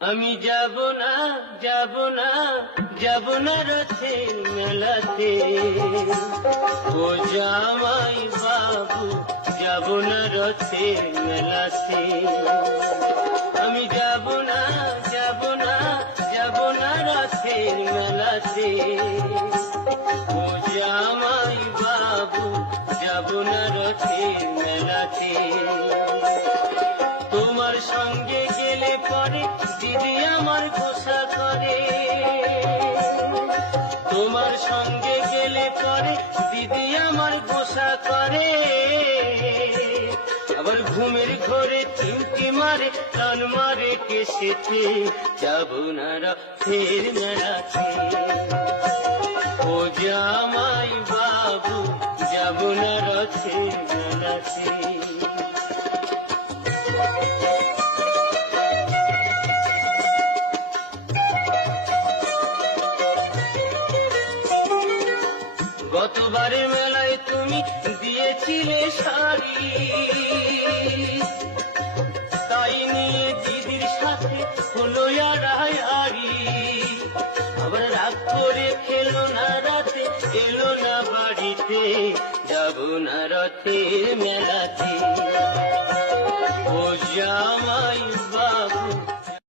আমি যাব না যাব না যাব না রথের মেলাতে, ও জামাই বাবু যাব না রথের মেলাতে। আমি যাব না যাব না যাব না রথের মেলাতে, ও জামাই বাবু যাব না রথের মেলাতে। তোমার সঙ্গে গেলে পরে দিদি আমার গোসা করে, তোমার সঙ্গে গেলে পরে দিদি আমার গোসা করে। আবার ঘুমের ঘরে চিমটি মারে টান মারে কেসেতে, যাব না রথের মেলাতে, ও জামাই বাবু যাব না রথের মেলাতে। গতবারের মেলায় তুমি দিয়েছিলে শাড়ি, তাই নিয়ে দিদির সাথে হলো আড়াআড়ি। আবার রাগ করে খেলো না রাতে, এলো না বাড়িতে, যাব না রথের মেলাতে, ও জামাই